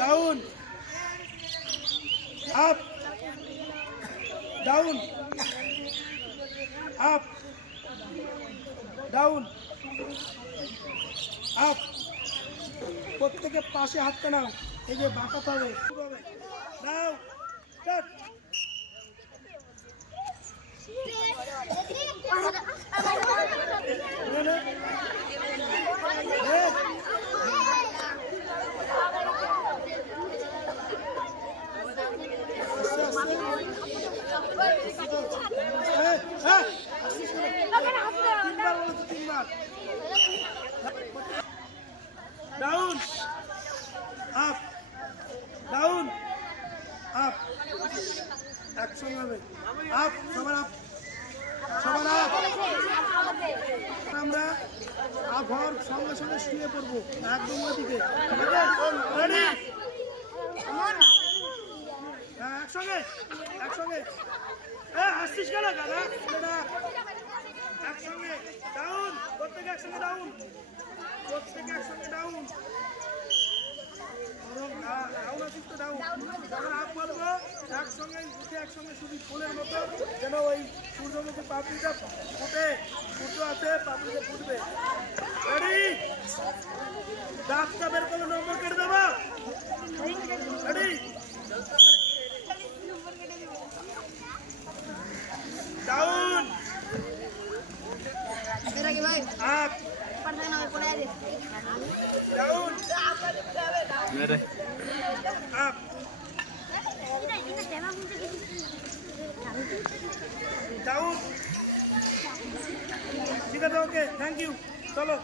Down up down up down up প্রত্যেকে পাশে হাতটা নাও। এই যে বাঁকাতে হবে শুরু হবে নাও। স্টার্ট তিনবার ডাউন আপ ডাউন আপ একসঙ্গে হবে আপ সবার আপ সবার আপ আমরা আপ হওয়ার সঙ্গে সঙ্গে শুয়ে পড়ব একদম ওইদিকে রেডি হ্যাঁ একসঙ্গে। হ্যাঁ হাসছিস কেন দাদা একসঙ্গে। ডাউন প্রত্যেকে একসঙ্গে ডাউন প্রত্যেকে একসঙ্গে ডাউন একসঙ্গে উঠে একসঙ্গে শুধু ফুলের মতো, যেন ওই সূর্যমুখী পাপড়িটা ফুটে, ফুটো আছে, পাপড়িটা ফুটবে। রেডি ডাকটা বের করে, নম্বর দেবা ready down up down up down ঠিক আছে ওকে থ্যাংক ইউ চলো।